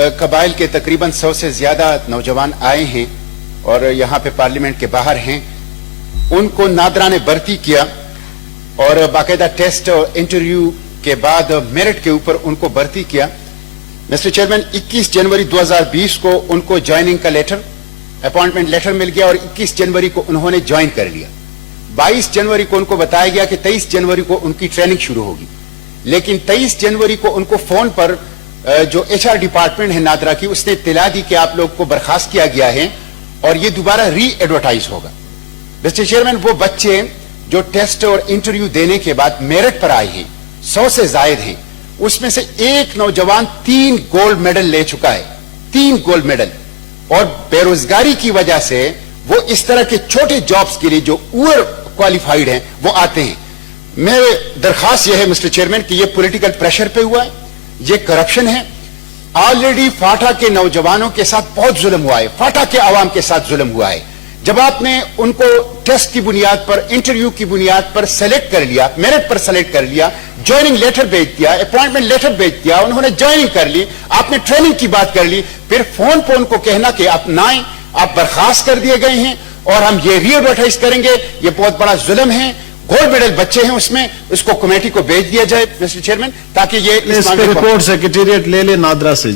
कबाइल के तकरीबन 100 से ज्यादा नौजवान आए हैं और यहाँ पे पार्लियामेंट के बाहर हैं। उनको नादरा ने भर्ती किया और बाकायदा टेस्ट और इंटरव्यू के बाद मेरिट के ऊपर उनको भर्ती किया। मिस्टर चेयरमैन, 21 जनवरी 2020 को उनको ज्वाइनिंग का लेटर, अपॉइंटमेंट लेटर मिल गया और 21 जनवरी को उन्होंने ज्वाइन कर लिया। 22 जनवरी को उनको बताया गया कि 23 जनवरी को उनकी ट्रेनिंग शुरू होगी, लेकिन 23 जनवरी को उनको फोन पर जो HR डिपार्टमेंट है नादरा की, उसने इत्तला दी कि आप लोग को बर्खास्त किया गया है और ये दोबारा री एडवर्टाइज होगा। मिस्टर चेयरमैन, वो बच्चे जो टेस्ट और इंटरव्यू देने के बाद मेरिट पर आए हैं 100 से जायद हैं, उसमें से एक नौजवान 3 गोल्ड मेडल ले चुका है, 3 गोल्ड मेडल। और बेरोजगारी की वजह से वो इस तरह के छोटे जॉब्स के लिए जो ओवर क्वालिफाइड हैं वो आते हैं। मेरे दरखास्त यह है मिस्टर चेयरमैन कि ये पॉलिटिकल प्रेशर पे हुआ है, ये करप्शन है। ऑलरेडी फाटा के नौजवानों के साथ बहुत जुल्म हुआ है, फाटा के आवाम के साथ जुल्म हुआ है। जब आपने उनको टेस्ट की बुनियाद पर, इंटरव्यू की बुनियाद पर सेलेक्ट कर लिया, मेरिट पर सेलेक्ट कर लिया, ज्वाइनिंग लेटर भेज दिया, अपॉइंटमेंट लेटर भेज दिया, उन्होंने ज्वाइनिंग कर ली, आपने ट्रेनिंग की बात कर ली, फिर फोन पर उनको कहना कि आप ना आए, आप बर्खास्त कर दिए गए हैं और हम ये री एडवर्टाइज करेंगे, ये बहुत बड़ा जुल्म है। गोल्ड मेडल बच्चे हैं उसमें, उसको कमेटी को भेज दिया जाए मिस्टर चेयरमैन, ताकि ये इस पे रिपोर्ट सेक्रेटेरिएट ले ले नादरा से।